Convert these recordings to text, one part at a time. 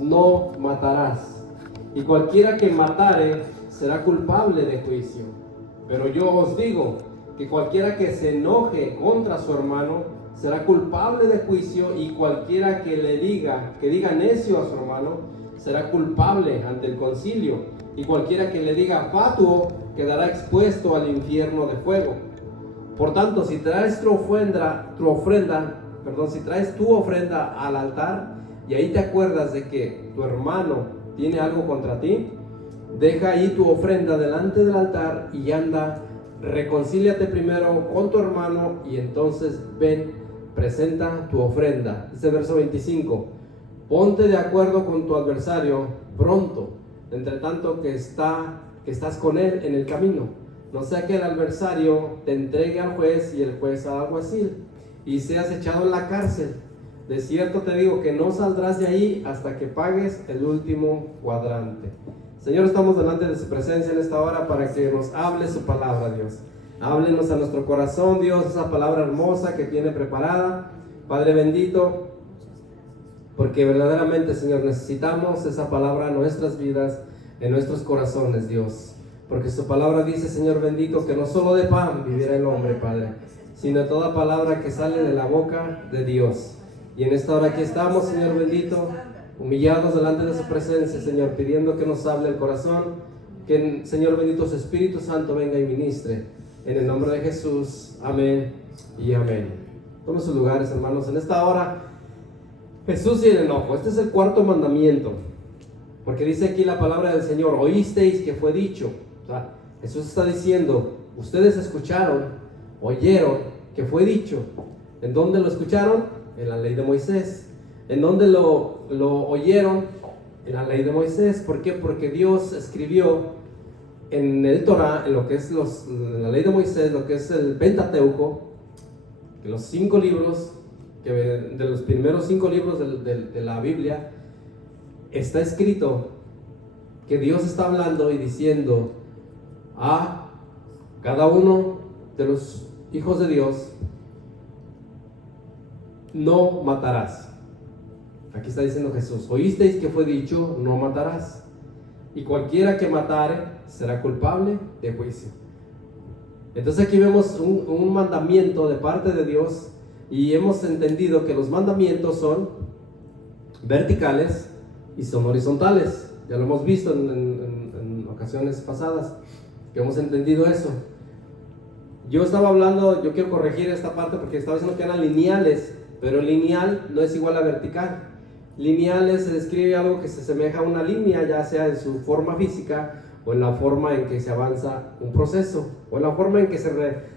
no matarás, y cualquiera que matare será culpable de juicio. Pero yo os digo que cualquiera que se enoje contra su hermano será culpable de juicio, y cualquiera que diga necio a su hermano será culpable ante el concilio, y cualquiera que le diga fatuo quedará expuesto al infierno de fuego. Por tanto, si traes tu ofrenda al altar y ahí te acuerdas de que tu hermano tiene algo contra ti, deja ahí tu ofrenda delante del altar y anda, reconcíliate primero con tu hermano y entonces ven, presenta tu ofrenda. Dice el verso 25, ponte de acuerdo con tu adversario pronto, entre tanto que estás con él en el camino. No sea que el adversario te entregue al juez y el juez al alguacil y seas echado en la cárcel. De cierto te digo que no saldrás de ahí hasta que pagues el último cuadrante. Señor, estamos delante de su presencia en esta hora para que nos hable su palabra, Dios. Háblenos a nuestro corazón, Dios, esa palabra hermosa que tiene preparada. Padre bendito, porque verdaderamente, Señor, necesitamos esa palabra en nuestras vidas, en nuestros corazones, Dios. Porque su palabra dice, Señor bendito, que no solo de pan vivirá el hombre, Padre, sino de toda palabra que sale de la boca de Dios. Y en esta hora aquí estamos, Señor bendito, humillados delante de su presencia, Señor, pidiendo que nos hable el corazón, que, Señor bendito, su Espíritu Santo venga y ministre. En el nombre de Jesús, amén y amén. Tomen sus lugares, hermanos. En esta hora, Jesús y el enojo. Este es el cuarto mandamiento. Porque dice aquí la palabra del Señor, oísteis que fue dicho. O sea, Jesús está diciendo, ustedes escucharon, oyeron que fue dicho. ¿En dónde lo escucharon? En la ley de Moisés. ¿En dónde lo oyeron? En la ley de Moisés. ¿Por qué? Porque Dios escribió en el Torah, en lo que es en la ley de Moisés, lo que es el Pentateuco, que los 5 libros, que de los primeros 5 libros de la Biblia, está escrito que Dios está hablando y diciendo a cada uno de los hijos de Dios, no matarás. Aquí está diciendo Jesús, oísteis que fue dicho, no matarás, y cualquiera que matare será culpable de juicio. Entonces aquí vemos un mandamiento de parte de Dios, y hemos entendido que los mandamientos son verticales y son horizontales. Ya lo hemos visto en ocasiones pasadas, que hemos entendido eso. Yo quiero corregir esta parte porque estaba diciendo que eran lineales, pero lineal no es igual a vertical. Lineal se describe algo que se asemeja a una línea, ya sea en su forma física o en la forma en que se avanza un proceso o en la forma en que se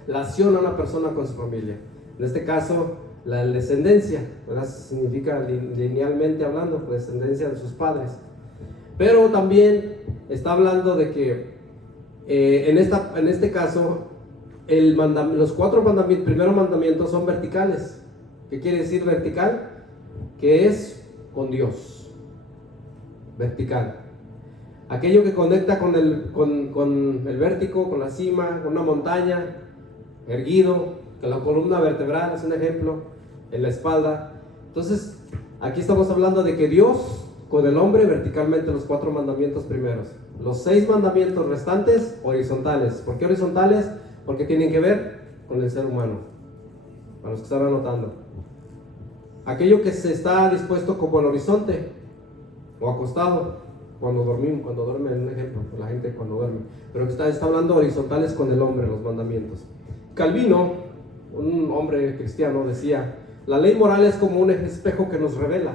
relaciona una persona con su familia. En este caso, la descendencia, ¿verdad? Significa linealmente hablando, descendencia de sus padres. Pero también está hablando de que en este caso los 4 mandamientos, primeros mandamientos son verticales. ¿Qué quiere decir vertical? Que es con Dios. Vertical. Aquello que conecta con el vértigo, con la cima, con una montaña, erguido, con la columna vertebral, es un ejemplo, en la espalda. Entonces, aquí estamos hablando de que Dios con el hombre verticalmente, los 4 mandamientos primeros. Los 6 mandamientos restantes, horizontales. ¿Por qué horizontales? Porque tienen que ver con el ser humano. Para los que están anotando. Aquello que se está dispuesto como el horizonte, o acostado, cuando duerme, en un ejemplo, la gente cuando duerme. Pero que está hablando horizontales con el hombre, los mandamientos. Calvino, un hombre cristiano, decía, la ley moral es como un espejo que nos revela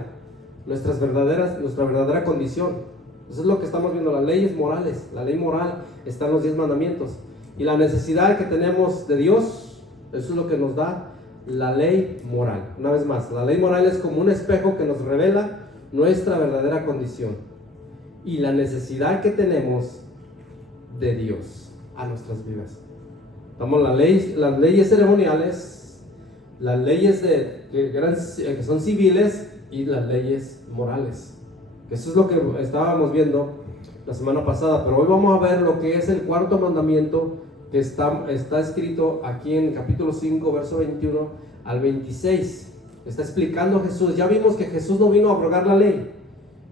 nuestra verdadera condición. Eso es lo que estamos viendo, las leyes morales. La ley moral está en los 10 mandamientos. Y la necesidad que tenemos de Dios, eso es lo que nos da la ley moral. Una vez más, la ley moral es como un espejo que nos revela nuestra verdadera condición y la necesidad que tenemos de Dios a nuestras vidas. Estamos las leyes ceremoniales, las leyes que son civiles y las leyes morales. Eso es lo que estábamos viendo la semana pasada, pero hoy vamos a ver lo que es el 4º mandamiento que está escrito aquí en capítulo 5, verso 21 al 26. Está explicando Jesús. Ya vimos que Jesús no vino a abrogar la ley.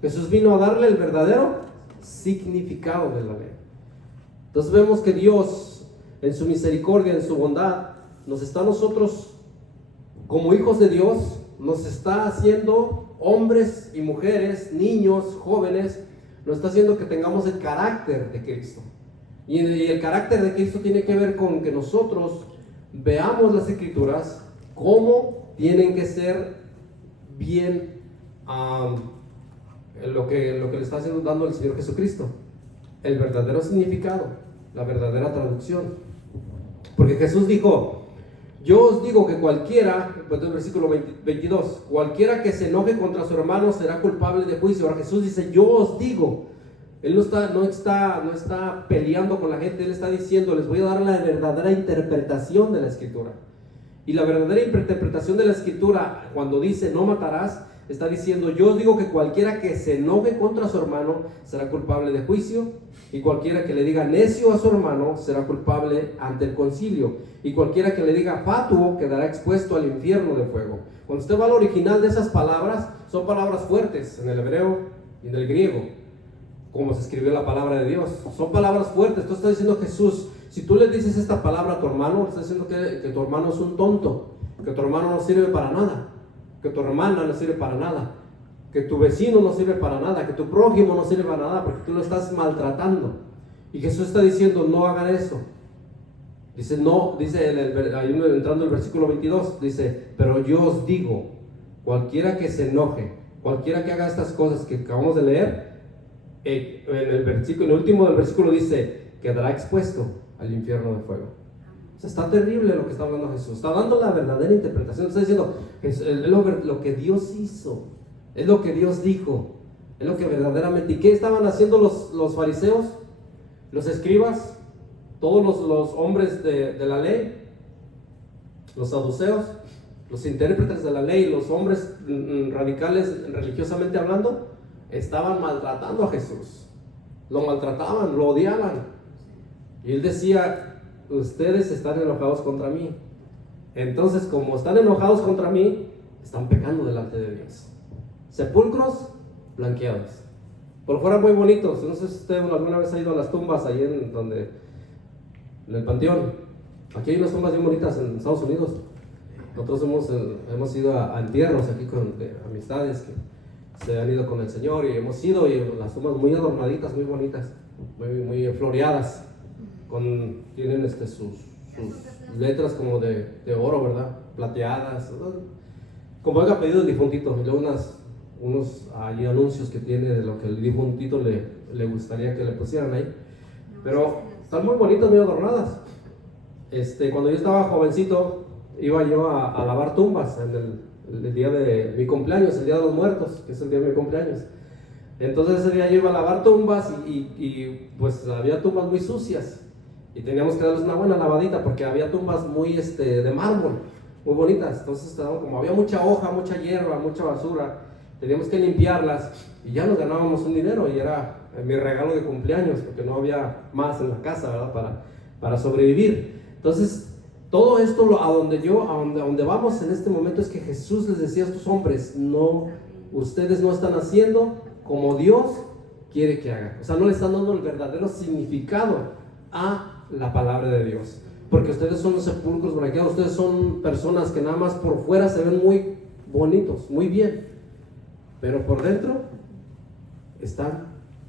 Jesús vino a darle el verdadero significado de la ley. Entonces vemos que Dios, en su misericordia, en su bondad, nos está a nosotros, como hijos de Dios, nos está haciendo hombres y mujeres, niños, jóvenes, nos está haciendo que tengamos el carácter de Cristo. Y el carácter de Cristo tiene que ver con que nosotros veamos las Escrituras como tienen que ser bien lo que le está dando el Señor Jesucristo, el verdadero significado, la verdadera traducción. Porque Jesús dijo: yo os digo que cualquiera, pues el versículo 22, cualquiera que se enoje contra su hermano será culpable de juicio. Ahora Jesús dice: yo os digo. Él no está peleando con la gente, Él está diciendo: les voy a dar la verdadera interpretación de la Escritura. Y la verdadera interpretación de la Escritura, cuando dice no matarás, está diciendo: yo os digo que cualquiera que se enoje contra su hermano será culpable de juicio, y cualquiera que le diga necio a su hermano será culpable ante el concilio, y cualquiera que le diga fatuo quedará expuesto al infierno de fuego. Cuando usted va al original de esas palabras, son palabras fuertes en el hebreo y en el griego, como se escribió la palabra de Dios. Son palabras fuertes. Entonces está diciendo Jesús: si tú le dices esta palabra a tu hermano, está diciendo que tu hermano es un tonto, que tu hermano no sirve para nada, que tu hermana no sirve para nada, que tu vecino no sirve para nada, que tu prójimo no sirve para nada, porque tú lo estás maltratando. Y Jesús está diciendo: no hagan eso. Dice, no, dice ahí entrando el versículo 22, dice: pero yo os digo, cualquiera que se enoje, cualquiera que haga estas cosas que acabamos de leer, en el último del versículo dice: quedará expuesto al infierno de fuego. O sea, está terrible lo que está hablando Jesús. Está dando la verdadera interpretación. Está diciendo: es lo que Dios hizo, es lo que Dios dijo, es lo que verdaderamente. ¿Y qué estaban haciendo los fariseos, los escribas, todos los hombres de la ley, los saduceos, los intérpretes de la ley, los hombres radicales religiosamente hablando? Estaban maltratando a Jesús, lo maltrataban, lo odiaban. Y él decía: ustedes están enojados contra mí. Entonces, como están enojados contra mí, están pecando delante de Dios. Sepulcros blanqueados, por fuera muy bonitos. No sé si usted alguna vez ha ido a las tumbas ahí en el panteón. Aquí hay unas tumbas bien bonitas en Estados Unidos. Nosotros hemos ido a entierros aquí de amistades que se han ido con el Señor, y hemos ido, y las tumbas muy adornaditas, muy bonitas, muy floreadas, tienen sus letras como de oro, ¿verdad? Plateadas, como haya pedido el difuntito, y luego unos hay anuncios que tiene de lo que el difuntito le gustaría que le pusieran ahí, pero están muy bonitas, muy adornadas. Cuando yo estaba jovencito, iba yo a lavar tumbas en el día de mi cumpleaños, el día de los muertos, que es el día de mi cumpleaños. Entonces ese día yo iba a lavar tumbas y pues había tumbas muy sucias, y teníamos que darles una buena lavadita, porque había tumbas muy de mármol, muy bonitas. Entonces como había mucha hoja, mucha hierba, mucha basura, teníamos que limpiarlas, y ya nos ganábamos un dinero, y era mi regalo de cumpleaños, porque no había más en la casa, ¿verdad? Para sobrevivir. Entonces todo esto a donde vamos en este momento es que Jesús les decía a estos hombres: no, ustedes no están haciendo como Dios quiere que hagan. O sea, no le están dando el verdadero significado a la palabra de Dios, porque ustedes son los sepulcros blanqueados. Ustedes son personas que nada más por fuera se ven muy bonitos, muy bien, pero por dentro están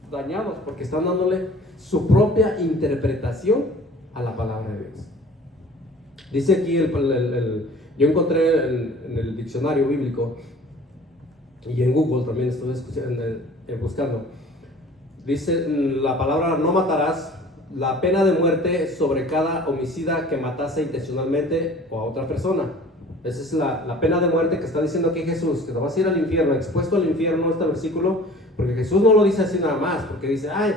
dañados, porque están dándole su propia interpretación a la palabra de Dios. Dice aquí, yo encontré en el diccionario bíblico, y en Google también estuve buscando, dice la palabra no matarás, la pena de muerte sobre cada homicida que matase intencionalmente o a otra persona. Esa es la pena de muerte que está diciendo aquí Jesús, que te vas a ir al infierno, expuesto al infierno, este versículo, porque Jesús no lo dice así nada más, porque dice: ay,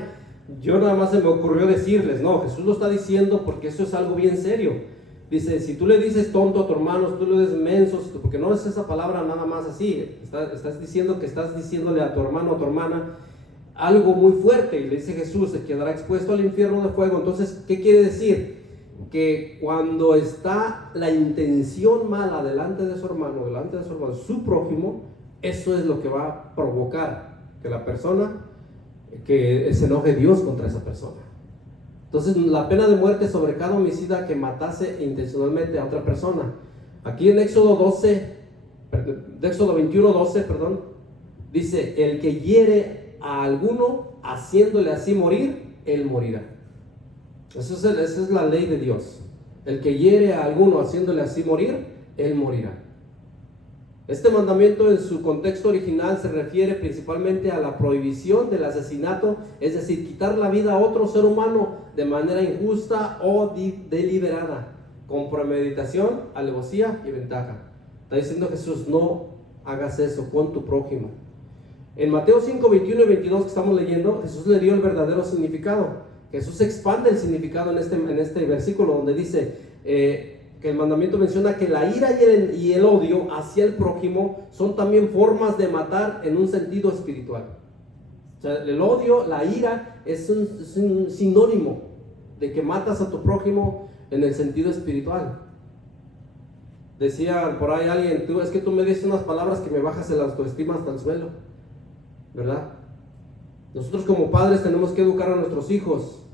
yo nada más se me ocurrió decirles. No, Jesús lo está diciendo porque eso es algo bien serio. Dice: si tú le dices tonto a tu hermano, si tú le dices menso, porque no es esa palabra nada más así, estás diciendo que estás diciéndole a tu hermano o a tu hermana algo muy fuerte, y le dice Jesús: se quedará expuesto al infierno de fuego. Entonces, ¿qué quiere decir? Que cuando está la intención mala delante de su hermano, su prójimo, eso es lo que va a provocar que la persona, que se enoje Dios contra esa persona. Entonces la pena de muerte sobre cada homicida que matase intencionalmente a otra persona. Aquí en Éxodo 21:12, dice: el que hiere a alguno haciéndole así morir, él morirá. Esa es la ley de Dios. El que hiere a alguno haciéndole así morir, él morirá. Este mandamiento en su contexto original se refiere principalmente a la prohibición del asesinato, es decir, quitar la vida a otro ser humano de manera injusta o deliberada, con premeditación, alevosía y ventaja. Está diciendo Jesús: no hagas eso con tu prójimo. En Mateo 5, 21 y 22 que estamos leyendo, Jesús le dio el verdadero significado. Jesús expande el significado en este versículo donde dice que el mandamiento menciona que la ira y el odio hacia el prójimo son también formas de matar en un sentido espiritual. O sea, el odio, la ira es un sinónimo de que matas a tu prójimo en el sentido espiritual. Decía por ahí alguien: es que tú me dices unas palabras que me bajas el autoestima hasta el suelo, ¿verdad? Nosotros como padres tenemos que educar a nuestros hijos.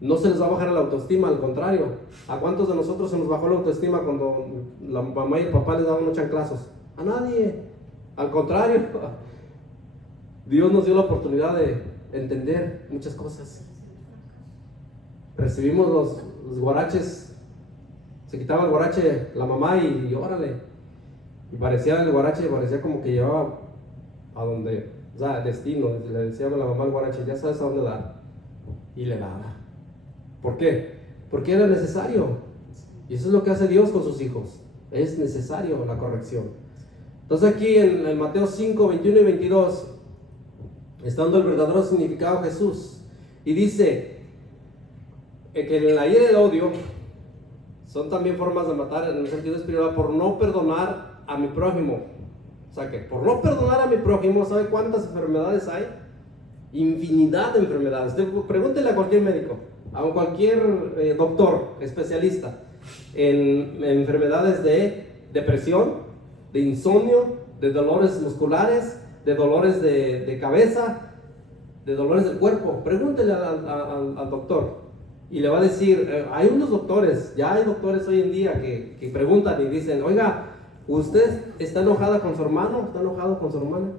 No se les va a bajar la autoestima, al contrario. ¿A cuántos de nosotros se nos bajó la autoestima cuando la mamá y el papá les daban unos chanclazos? A nadie. Al contrario, Dios nos dio la oportunidad de entender muchas cosas. Recibimos los guaraches. Se quitaba el guarache la mamá y órale. Y parecía el guarache, parecía como que llevaba a donde, o sea, destino. Le decía a la mamá al guarache: ya sabes a dónde dar. Y le daba. ¿Por qué? Porque era necesario. Y eso es lo que hace Dios con sus hijos. Es necesario la corrección. Entonces aquí en Mateo 5, 21 y 22 está dando el verdadero significado Jesús. Y dice que la ira y el odio son también formas de matar en el sentido espiritual, por no perdonar a mi prójimo. O sea que por no perdonar a mi prójimo, ¿sabe cuántas enfermedades hay? Infinidad de enfermedades. Pregúntele a cualquier médico, a cualquier doctor especialista en enfermedades de depresión, de insomnio, de dolores musculares, de dolores de cabeza, de dolores del cuerpo. Pregúntele al doctor y le va a decir, hay unos doctores, ya hay doctores hoy en día que preguntan y dicen: oiga, ¿usted está enojada con su hermano? ¿Está enojado con su hermana?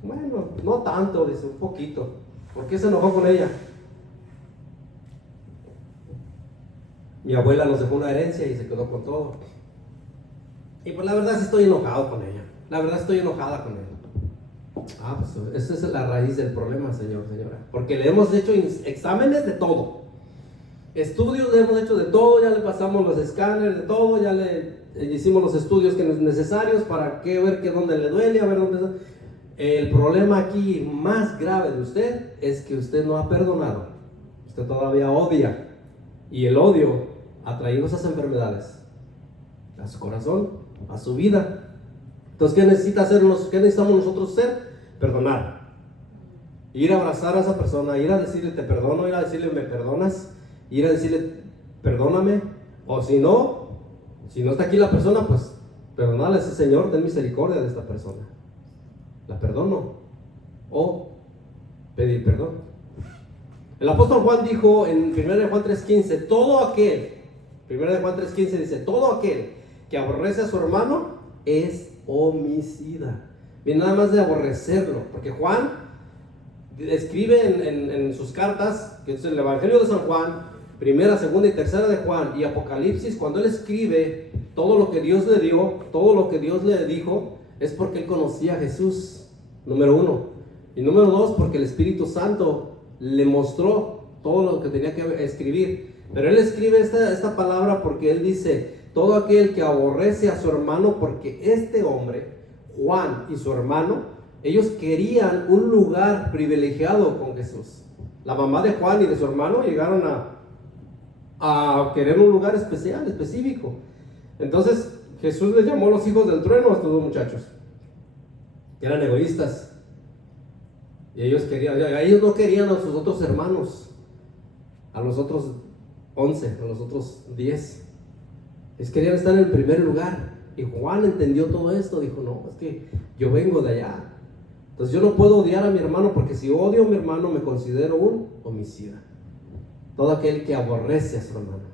Bueno, no tanto, dice, un poquito. ¿Por qué se enojó con ella? Mi abuela nos dejó una herencia y se quedó con todo. Y pues la verdad sí estoy enojado con ella. La verdad estoy enojada con ella. Ah, pues esa es la raíz del problema, señor, señora. Porque le hemos hecho exámenes de todo. Estudios le hemos hecho de todo, ya le pasamos los escáneres de todo, ya le hicimos los estudios que necesarios para ver que dónde le duele, a ver dónde. El problema aquí más grave de usted es que usted no ha perdonado. Usted todavía odia. Y el odio ha traído esas enfermedades a su corazón, a su vida. Entonces, ¿qué necesitamos nosotros hacer? Perdonar. Ir a abrazar a esa persona, ir a decirle te perdono, ir a decirle me perdonas, ir a decirle perdóname. O si no está aquí la persona, pues perdonarle a ese Señor, ten misericordia de esta persona. La perdono. O pedir perdón. El apóstol Juan dijo en 1 Juan 3:15, todo aquel, 1 Juan 3:15 dice, todo aquel que aborrece a su hermano es homicida. Bien, nada más de aborrecerlo, porque Juan escribe en sus cartas, que es el Evangelio de San Juan, primera, segunda y tercera de Juan y Apocalipsis, cuando él escribe todo lo que Dios le dio, todo lo que Dios le dijo, es porque él conocía a Jesús, número uno. Y número dos, porque el Espíritu Santo le mostró todo lo que tenía que escribir. Pero él escribe esta palabra porque él dice, todo aquel que aborrece a su hermano, porque este hombre, Juan y su hermano, ellos querían un lugar privilegiado con Jesús. La mamá de Juan y de su hermano llegaron a querer un lugar especial, específico. Entonces Jesús les llamó los hijos del trueno a estos dos muchachos, que eran egoístas. Y ellos no querían a sus otros hermanos, a los otros 11, a los otros 10. Ellos querían estar en el primer lugar. Y Juan entendió todo esto, dijo, no, es que yo vengo de allá. Entonces yo no puedo odiar a mi hermano, porque si odio a mi hermano me considero un homicida. Todo aquel que aborrece a su hermano.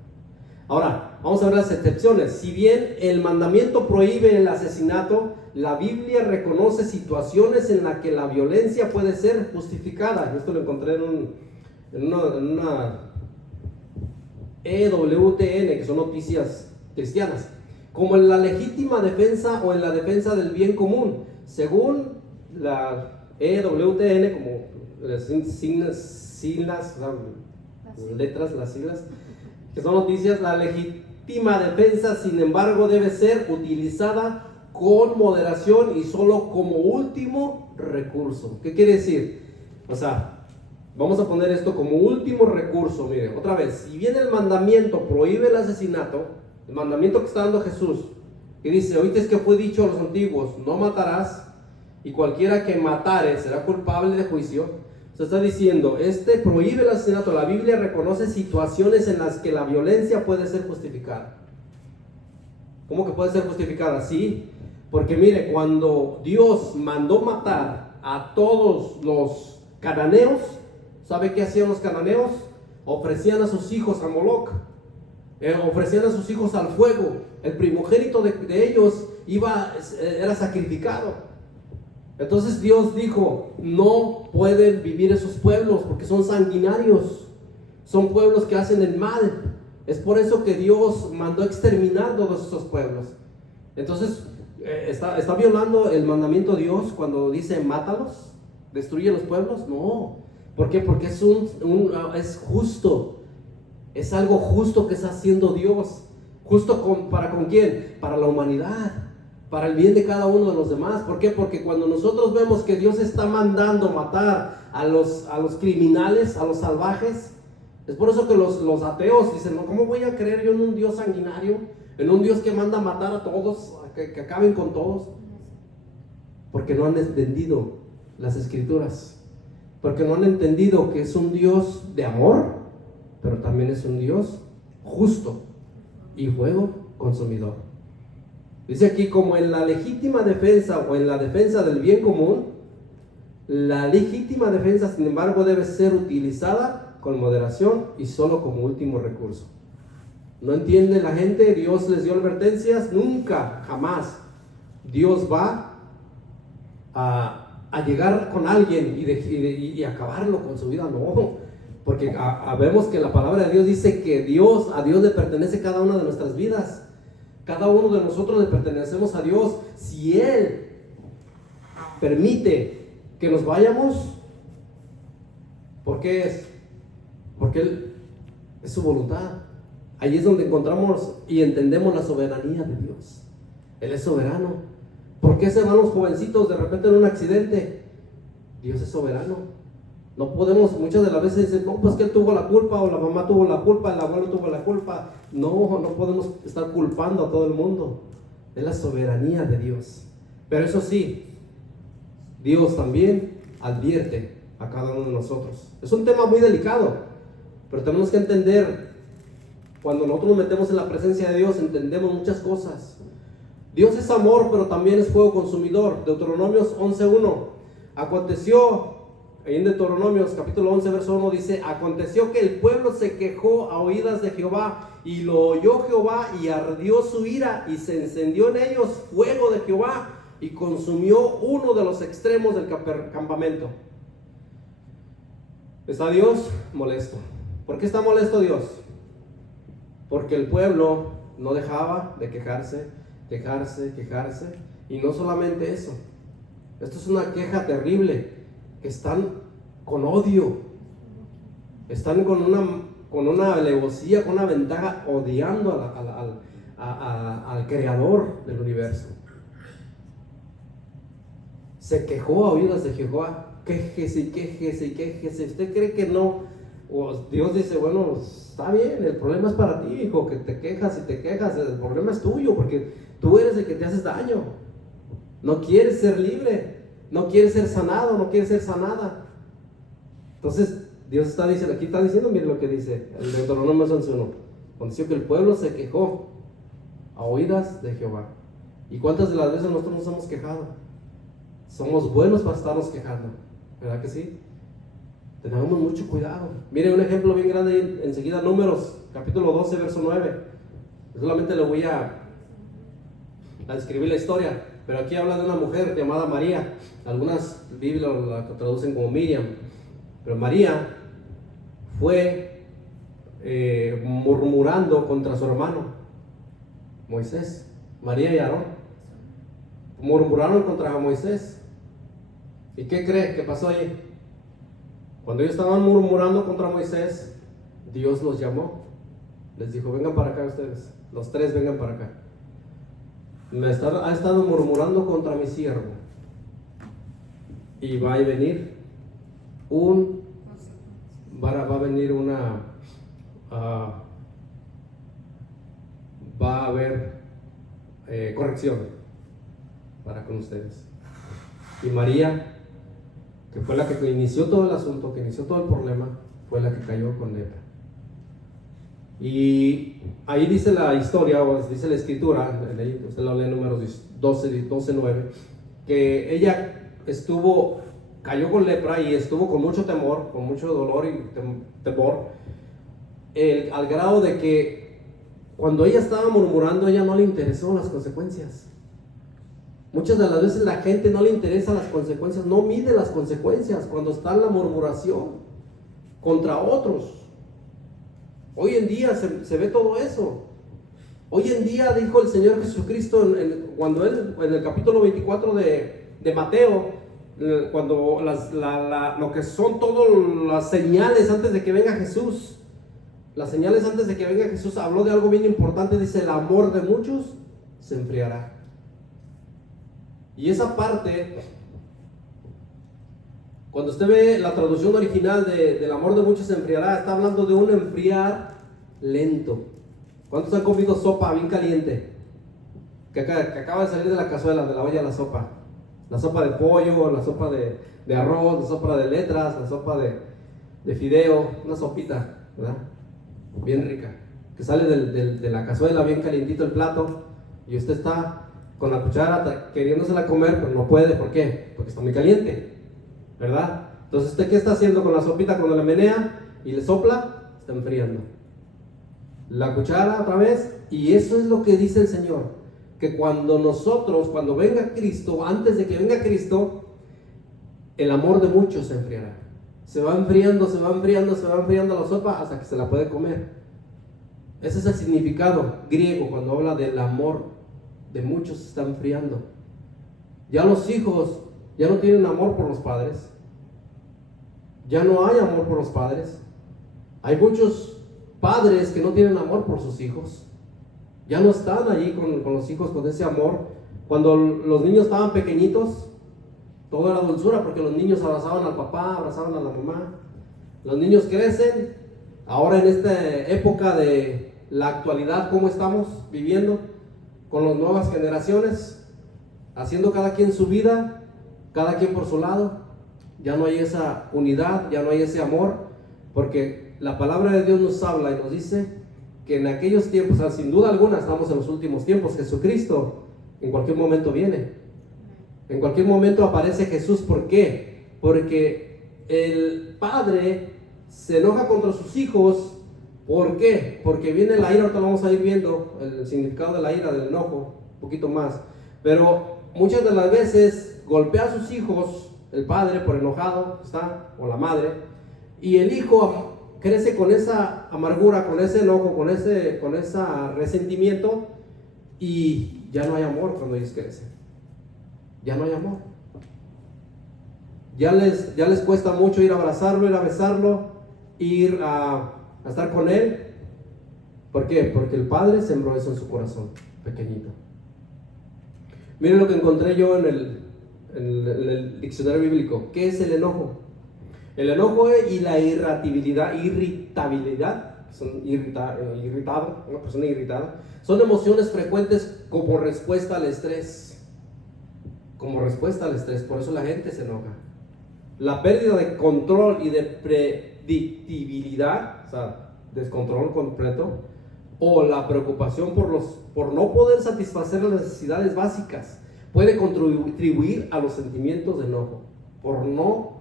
Ahora, vamos a ver las excepciones. Si bien el mandamiento prohíbe el asesinato, la Biblia reconoce situaciones en las que la violencia puede ser justificada. Esto lo encontré en una EWTN, que son noticias cristianas, como en la legítima defensa o en la defensa del bien común. Según la EWTN, como las siglas, las siglas, que son noticias, la legítima defensa, sin embargo, debe ser utilizada con moderación y solo como último recurso. ¿Qué quiere decir? O sea, vamos a poner esto como último recurso. Mire, otra vez, si bien el mandamiento prohíbe el asesinato, el mandamiento que está dando Jesús, que dice: oíste que fue dicho a los antiguos, no matarás, y cualquiera que matare será culpable de juicio. Se está diciendo, prohíbe el asesinato. La Biblia reconoce situaciones en las que la violencia puede ser justificada. ¿Cómo que puede ser justificada? Sí, porque mire, cuando Dios mandó matar a todos los cananeos, ¿sabe qué hacían los cananeos? Ofrecían a sus hijos a Moloc, ofrecían a sus hijos al fuego. El primogénito de ellos era sacrificado. Entonces Dios dijo, no pueden vivir esos pueblos porque son sanguinarios, son pueblos que hacen el mal. Es por eso que Dios mandó exterminar todos esos pueblos. Entonces, ¿está violando el mandamiento de Dios cuando dice mátalos, destruye los pueblos? No. ¿Por qué? Porque es justo, es algo justo que está haciendo Dios. ¿Justo para con quién? Para la humanidad, para el bien de cada uno de los demás. ¿Por qué? Porque cuando nosotros vemos que Dios está mandando matar a los criminales, a los salvajes, es por eso que los ateos dicen, no, ¿cómo voy a creer yo en un Dios sanguinario? En un Dios que manda a matar a todos, que acaben con todos. Porque no han entendido las Escrituras. Porque no han entendido que es un Dios de amor, pero también es un Dios justo y fuego consumidor. Dice aquí, como en la legítima defensa o en la defensa del bien común, la legítima defensa, sin embargo, debe ser utilizada con moderación y solo como último recurso. ¿No entiende la gente? Dios les dio advertencias. Nunca, jamás Dios va a llegar con alguien y acabarlo con su vida. No, porque vemos que la palabra de Dios dice que a Dios le pertenece cada una de nuestras vidas. Cada uno de nosotros le pertenecemos a Dios. Si Él permite que nos vayamos, ¿por qué es? Porque Él es su voluntad. Ahí es donde encontramos y entendemos la soberanía de Dios. Él es soberano. ¿Por qué se van los jovencitos de repente en un accidente? Dios es soberano. No podemos, muchas de las veces dicen, no, pues que él tuvo la culpa, o la mamá tuvo la culpa, el abuelo tuvo la culpa. No podemos estar culpando a todo el mundo. Es la soberanía de Dios. Pero eso sí, Dios también advierte a cada uno de nosotros. Es un tema muy delicado, pero tenemos que entender, cuando nosotros nos metemos en la presencia de Dios, entendemos muchas cosas. Dios es amor, pero también es fuego consumidor. Deuteronomios 11:1. Aconteció, en Deuteronomios capítulo 11 verso 1 dice, aconteció que el pueblo se quejó a oídas de Jehová, y lo oyó Jehová, y ardió su ira, y se encendió en ellos fuego de Jehová, y consumió uno de los extremos del campamento. ¿Está Dios molesto? ¿Por qué está molesto Dios? Porque el pueblo no dejaba de quejarse, y no solamente eso. Esto es una queja terrible. Están con odio, están con una alevosía, con una ventaja, odiando al creador del universo. Se quejó a oídas de Jehová. Quéjese. ¿Usted cree que no? O Dios dice, bueno, está bien, el problema es para ti, hijo, que te quejas, el problema es tuyo, porque tú eres el que te haces daño. No quieres ser libre, no quieres ser sanado, no quieres ser sanada. Entonces Dios está diciendo, aquí está diciendo, miren lo que dice el Deuteronomio 11:1. Aconteció que el pueblo se quejó a oídas de Jehová. ¿Y cuántas de las veces nosotros nos hemos quejado? Somos buenos para estarnos quejando, ¿verdad que sí? Tengamos mucho cuidado. Miren un ejemplo bien grande ahí, enseguida, Números, capítulo 12, verso 9. Solamente le voy a describir la historia, pero aquí habla de una mujer llamada María. Algunas Biblias la traducen como Miriam, pero María fue murmurando contra su hermano Moisés. María y Aarón murmuraron contra Moisés. ¿Y qué cree que pasó ahí? Cuando ellos estaban murmurando contra Moisés, Dios los llamó. Les dijo: vengan para acá ustedes, los tres vengan para acá. Ha estado murmurando contra mi siervo, y va a venir va a venir va a haber corrección para con ustedes. Y María, que fue la que inició todo el asunto, que inició todo el problema, fue la que cayó con lepra. Y ahí dice la historia, o dice la escritura, usted lo lee en Números 12:9, que ella cayó con lepra y estuvo con mucho temor, con mucho dolor y temor, al grado de que cuando ella estaba murmurando, a ella no le interesó las consecuencias. Muchas de las veces la gente no le interesa las consecuencias, no mide las consecuencias cuando está en la murmuración contra otros. Hoy en día se ve todo eso. Hoy en día, dijo el Señor Jesucristo cuando Él, en el capítulo 24 de Mateo, cuando lo que son todas las señales antes de que venga Jesús, habló de algo bien importante. Dice: el amor de muchos se enfriará. Y esa parte, cuando usted ve la traducción original del amor de muchos se enfriará, está hablando de un enfriar lento. ¿Cuántos han comido sopa bien caliente? Que acaba de salir de la cazuela, de la olla, la sopa. La sopa de pollo, la sopa de arroz, la sopa de letras, la sopa de fideo, una sopita, ¿verdad? Bien rica. Que sale de la cazuela, bien calientito el plato, y usted está con la cuchara queriéndosela comer, pero no puede. ¿Por qué? Porque está muy caliente, ¿verdad? Entonces, ¿usted qué está haciendo con la sopita? Cuando la menea y le sopla, está enfriando la cuchara otra vez. Y eso es lo que dice el Señor, que cuando venga Cristo, antes de que venga Cristo, el amor de muchos se enfriará. Se va enfriando la sopa hasta que se la puede comer. Ese es el significado griego cuando habla del amor de muchos se está enfriando. Ya los hijos ya no tienen amor por los padres. Ya no hay amor por los padres. Hay muchos padres que no tienen amor por sus hijos. Ya no están allí con los hijos, con ese amor. Cuando los niños estaban pequeñitos, todo era dulzura, porque los niños abrazaban al papá, abrazaban a la mamá. Los niños crecen. Ahora, en esta época de la actualidad, ¿cómo estamos viviendo? Con las nuevas generaciones, haciendo cada quien su vida, cada quien por su lado. Ya no hay esa unidad, ya no hay ese amor, porque la palabra de Dios nos habla y nos dice que en aquellos tiempos, sin duda alguna, estamos en los últimos tiempos. Jesucristo en cualquier momento viene, en cualquier momento aparece Jesús. ¿Por qué? Porque el Padre se enoja contra sus hijos. ¿Por qué? Porque viene la ira. Ahorita lo vamos a ir viendo, el significado de la ira, del enojo, un poquito más. Pero muchas de las veces golpea a sus hijos, el padre por enojado está, o la madre, y el hijo crece con esa amargura, con ese enojo, con ese resentimiento, y ya no hay amor cuando ellos crecen. Ya no hay amor. Ya les cuesta mucho ir a abrazarlo, ir a besarlo, ir a estar con él. ¿Por qué? Porque el padre sembró eso en su corazón, pequeñito. Miren lo que encontré yo en el diccionario bíblico. ¿Qué es el enojo? El enojo y la irritabilidad, una persona irritada, son emociones frecuentes como respuesta al estrés. Por eso la gente se enoja. La pérdida de control y de predictibilidad, o sea, descontrol completo, o la preocupación por no poder satisfacer las necesidades básicas. puede contribuir a los sentimientos de enojo, por no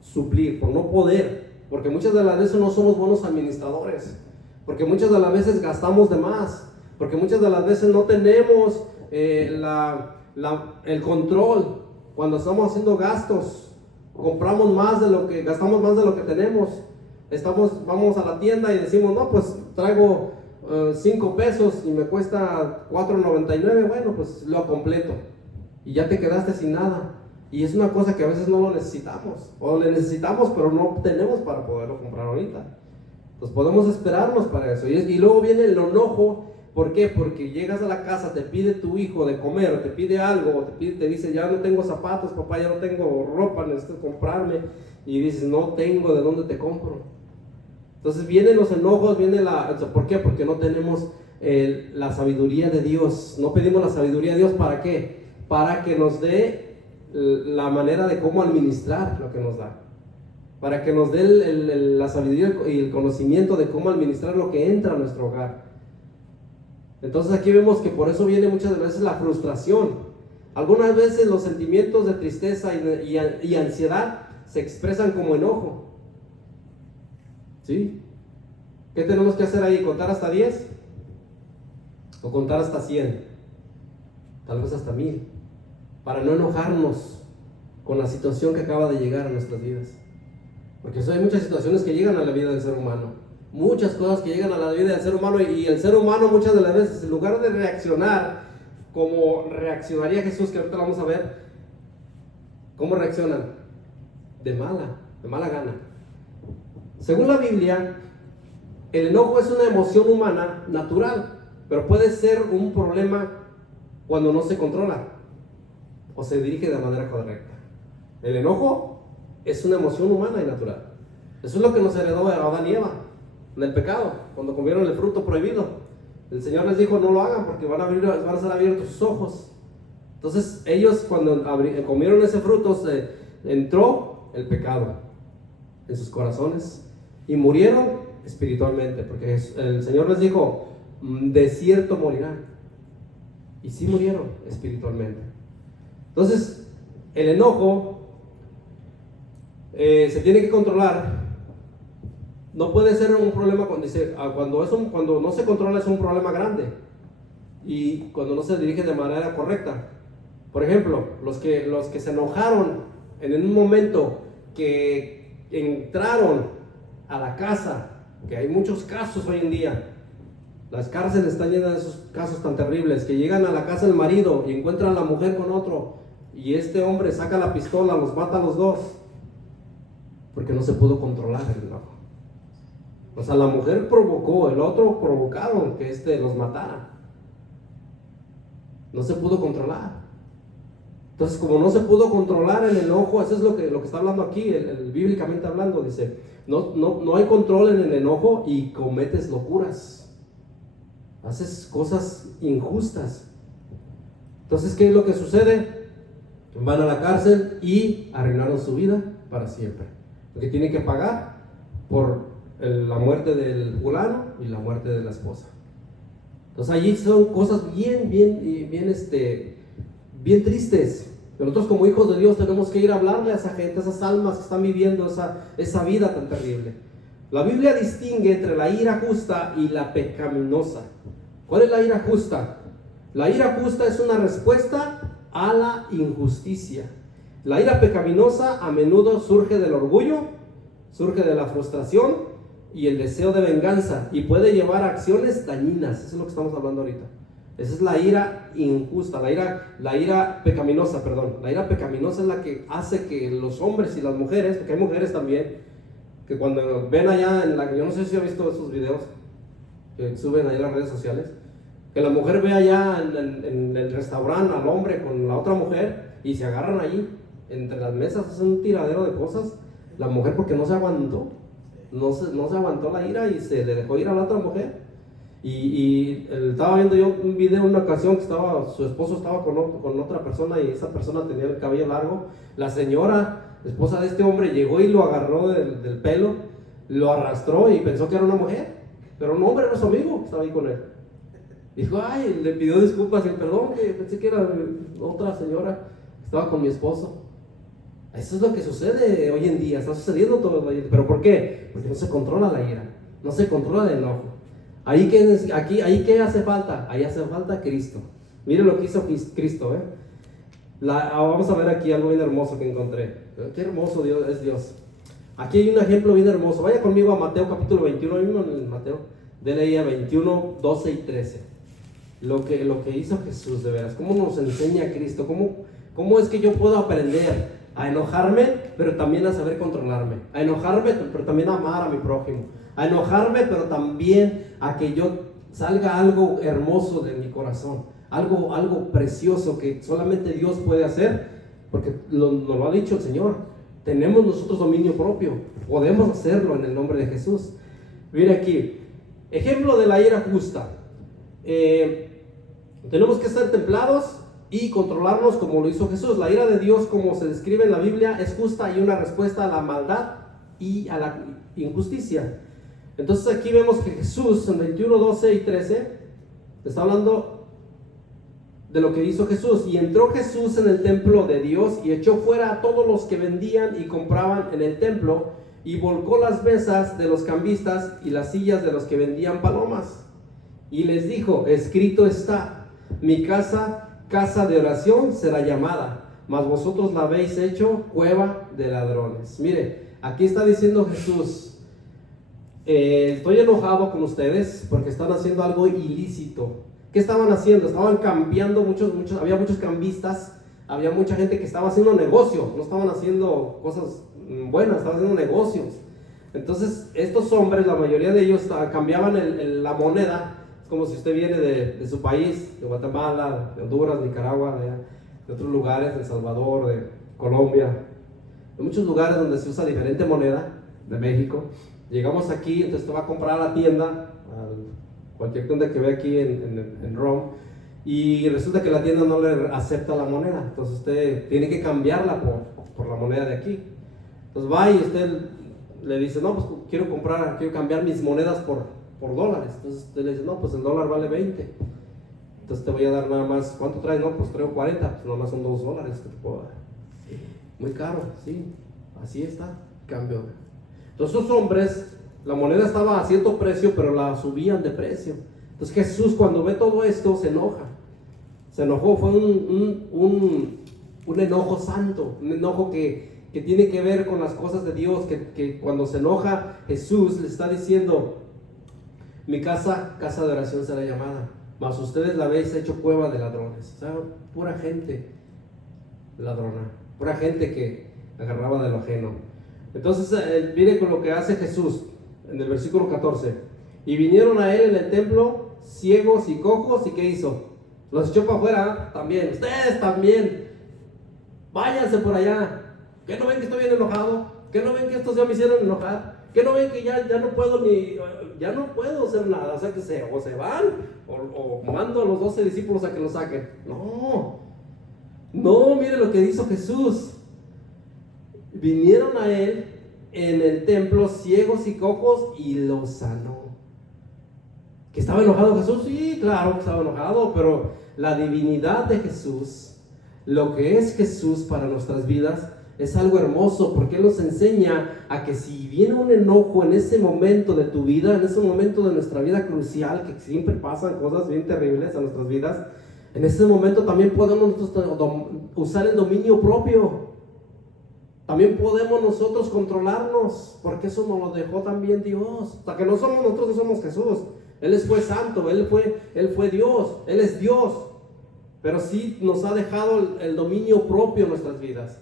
suplir, por no poder, porque muchas de las veces no somos buenos administradores, porque muchas de las veces gastamos de más, porque muchas de las veces no tenemos el control cuando estamos haciendo gastos, gastamos más de lo que tenemos. Vamos a la tienda y decimos, no, pues traigo 5 pesos y me cuesta $4.99, bueno, pues lo completo y ya te quedaste sin nada. Y es una cosa que a veces no lo necesitamos, o lo necesitamos pero no tenemos para poderlo comprar ahorita. Entonces podemos esperarnos para eso. Y luego viene el enojo. ¿Por qué? Porque llegas a la casa, te pide tu hijo de comer, o te pide algo, o te dice, ya no tengo zapatos, papá, ya no tengo ropa, necesito comprarme, y dices, no tengo, ¿de dónde te compro? Entonces vienen los enojos, ¿por qué? Porque no tenemos la sabiduría de Dios, no pedimos la sabiduría de Dios, ¿para qué? Para que nos dé la manera de cómo administrar lo que nos da, para que nos dé la sabiduría y el conocimiento de cómo administrar lo que entra a nuestro hogar. Entonces aquí vemos que por eso viene muchas veces la frustración. Algunas veces los sentimientos de tristeza y ansiedad se expresan como enojo. ¿Sí? ¿Qué tenemos que hacer ahí? ¿Contar hasta 10? ¿O contar hasta 100? Tal vez hasta 1000. Para no enojarnos con la situación que acaba de llegar a nuestras vidas. Porque hay muchas situaciones que llegan a la vida del ser humano. Muchas cosas que llegan a la vida del ser humano, y el ser humano muchas de las veces, en lugar de reaccionar como reaccionaría Jesús, que ahorita lo vamos a ver, ¿cómo reaccionan? De mala gana. Según la Biblia, el enojo es una emoción humana natural, pero puede ser un problema cuando no se controla o se dirige de manera correcta. El enojo es una emoción humana y natural. Eso es lo que nos heredó Adán y Eva en el pecado, cuando comieron el fruto prohibido. El Señor les dijo, no lo hagan porque van a ser abiertos sus ojos. Entonces ellos, cuando comieron ese fruto, entró el pecado en sus corazones y murieron espiritualmente, porque el Señor les dijo, de cierto morirán. Y sí murieron espiritualmente. Entonces el enojo se tiene que controlar. No puede ser un problema cuando no se controla, es un problema grande, y cuando no se dirige de manera correcta. Por ejemplo, los que se enojaron en un momento que entraron a la casa, que hay muchos casos hoy en día, las cárceles están llenas de esos casos tan terribles, que llegan a la casa del marido y encuentran a la mujer con otro, y este hombre saca la pistola, los mata a los dos, porque no se pudo controlar el enojo. O sea, la mujer provocó, el otro provocaron que los matara. No se pudo controlar. Entonces, como no se pudo controlar el enojo, eso es lo que está hablando aquí, bíblicamente hablando, dice, no hay control en el enojo y cometes locuras. Haces cosas injustas. Entonces, ¿qué es lo que sucede? Van a la cárcel y arruinaron su vida para siempre. Porque tienen que pagar por la muerte del fulano y la muerte de la esposa. Entonces allí son cosas bien tristes. Nosotros como hijos de Dios tenemos que ir a hablarle a esa gente, a esas almas que están viviendo esa vida tan terrible. La Biblia distingue entre la ira justa y la pecaminosa. ¿Cuál es la ira justa? La ira justa es una respuesta a la injusticia. La ira pecaminosa a menudo surge del orgullo, surge de la frustración y el deseo de venganza, y puede llevar a acciones dañinas. Eso es lo que estamos hablando ahorita. Esa es la ira injusta, la ira pecaminosa, perdón. La ira pecaminosa es la que hace que los hombres y las mujeres, porque hay mujeres también, que cuando ven allá yo no sé si ha visto esos videos que suben ahí en las redes sociales, que la mujer ve allá en el restaurante al hombre con la otra mujer y se agarran allí entre las mesas, hacen un tiradero de cosas. La mujer, porque no se aguantó, no se aguantó la ira y se le dejó ir a la otra mujer. Y estaba viendo yo un video en una ocasión que su esposo estaba con otra persona, y esa persona tenía el cabello largo. La señora, esposa de este hombre, llegó y lo agarró del pelo, lo arrastró y pensó que era una mujer, pero un hombre, era su amigo que estaba ahí con él. Dijo, ay, le pidió disculpas y perdón, que pensé que era otra señora, estaba con mi esposo. Eso es lo que sucede hoy en día, está sucediendo todo hoy en día. ¿Pero por qué? Porque no se controla la ira, no se controla el enojo. Ahí que hace falta, ahí hace falta Cristo. Mire lo que hizo Cristo, vamos a ver aquí algo bien hermoso que encontré. Qué hermoso Dios es Dios. Aquí hay un ejemplo bien hermoso. Vaya conmigo a Mateo capítulo 21, ahí mismo en Mateo, de ahí a 21, 12 y 13. Lo que hizo Jesús, de veras, cómo nos enseña Cristo, cómo es que yo puedo aprender a enojarme, pero también a saber controlarme, a enojarme, pero también a amar a mi prójimo, a enojarme, pero también a que yo salga algo hermoso de mi corazón, algo precioso que solamente Dios puede hacer, porque nos lo ha dicho el Señor. Tenemos nosotros dominio propio, podemos hacerlo en el nombre de Jesús. Mira aquí, ejemplo de la ira justa. Tenemos que ser templados y controlarnos como lo hizo Jesús. La ira de Dios, como se describe en la Biblia, es justa y una respuesta a la maldad y a la injusticia. Entonces aquí vemos que Jesús en 21, 12 y 13 está hablando de lo que hizo Jesús. Y entró Jesús en el templo de Dios y echó fuera a todos los que vendían y compraban en el templo, y volcó las mesas de los cambistas y las sillas de los que vendían palomas. Y les dijo, escrito está, mi casa, casa de oración será llamada, mas vosotros la habéis hecho cueva de ladrones. Mire, aquí está diciendo Jesús, estoy enojado con ustedes porque están haciendo algo ilícito. ¿Qué estaban haciendo? Estaban cambiando había muchos cambistas, había mucha gente que estaba haciendo negocio, no estaban haciendo cosas buenas, estaban haciendo negocios. Entonces estos hombres, la mayoría de ellos cambiaban la moneda. Es como si usted viene de su país, de Guatemala, de Honduras, Nicaragua, de otros lugares, de El Salvador, de Colombia, de muchos lugares donde se usa diferente moneda, de México. Llegamos aquí, entonces te va a comprar a la tienda, cualquier tienda que ve aquí en Rome, y resulta que la tienda no le acepta la moneda, entonces usted tiene que cambiarla por la moneda de aquí. Entonces va y usted le dice, no, pues quiero cambiar mis monedas por dólares. Entonces usted le dice, no, pues el dólar vale 20, entonces te voy a dar nada más. ¿Cuánto traes? No, pues traigo 40, pues nada más son $2 que te puedo dar. Muy caro, sí, así está, cambio. Entonces esos hombres, la moneda estaba a cierto precio, pero la subían de precio. Entonces Jesús, cuando ve todo esto, se enoja. Se enojó, fue un enojo santo, un enojo que tiene que ver con las cosas de Dios, que cuando se enoja Jesús le está diciendo, mi casa, casa de oración será llamada, mas ustedes la habéis hecho cueva de ladrones. O sea, pura gente ladrona, pura gente que agarraba de lo ajeno. Entonces viene con lo que hace Jesús en el versículo 14. Y vinieron a él en el templo ciegos y cojos, ¿y qué hizo? Los echó para afuera también. Ustedes también, váyanse por allá. ¿Qué no ven que estoy bien enojado? ¿Qué no ven que estos ya me hicieron enojar? ¿Qué no ven que ya no puedo hacer nada? O sea, que o se van o mando a los 12 discípulos a que los saquen. No, mire lo que hizo Jesús. Vinieron a él en el templo ciegos y cojos y los sanó. ¿Que estaba enojado Jesús? Sí, claro que estaba enojado, pero la divinidad de Jesús, lo que es Jesús para nuestras vidas, es algo hermoso, porque Él nos enseña a que si viene un enojo en ese momento de tu vida, en ese momento de nuestra vida crucial, que siempre pasan cosas bien terribles a nuestras vidas, en ese momento también podemos usar el dominio propio. También podemos nosotros controlarnos, porque eso nos lo dejó también Dios. O sea, que no somos nosotros, no somos Jesús. Él fue santo, Él fue Dios, Él es Dios. Pero sí nos ha dejado el dominio propio en nuestras vidas.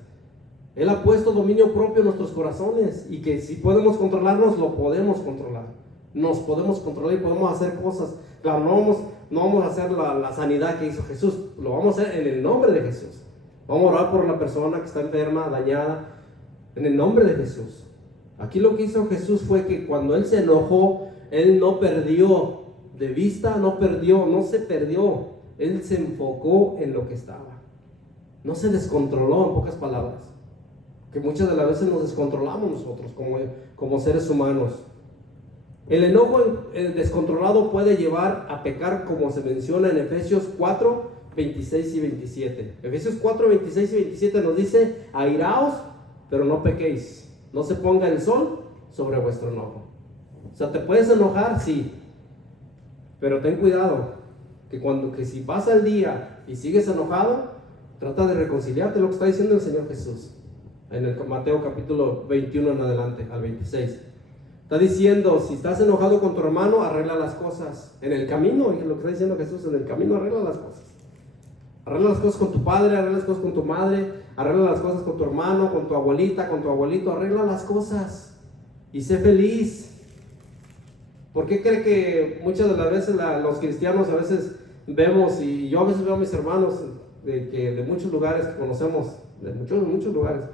Él ha puesto dominio propio en nuestros corazones, y que si podemos controlarnos, lo podemos controlar. Nos podemos controlar y podemos hacer cosas. Claro, no vamos a hacer la sanidad que hizo Jesús, lo vamos a hacer en el nombre de Jesús. Vamos a orar por la persona que está enferma, dañada, en el nombre de Jesús. Aquí lo que hizo Jesús fue que cuando Él se enojó, Él no perdió de vista, no se perdió. Él se enfocó en lo que estaba. No se descontroló, en pocas palabras. Que muchas de las veces nos descontrolamos nosotros como seres humanos. El enojo descontrolado puede llevar a pecar, como se menciona en Efesios 4, 26 y 27. Efesios 4, 26 y 27 nos dice: airaos, pero no pequéis. No se ponga el sol sobre vuestro enojo. O sea, ¿te puedes enojar? Sí. Pero ten cuidado, que si pasa el día y sigues enojado, trata de reconciliarte, lo que está diciendo el Señor Jesús. En el Mateo capítulo 21 en adelante, al 26. Está diciendo, si estás enojado con tu hermano, arregla las cosas. En el camino, y lo que está diciendo Jesús, en el camino arregla las cosas. Arregla las cosas con tu padre, arregla las cosas con tu madre, arregla las cosas con tu hermano, con tu abuelita, con tu abuelito, arregla las cosas. Y sé feliz. ¿Por qué cree que muchas de las veces los cristianos a veces vemos, y yo a veces veo a mis hermanos de muchos lugares que conocemos, de muchos lugares,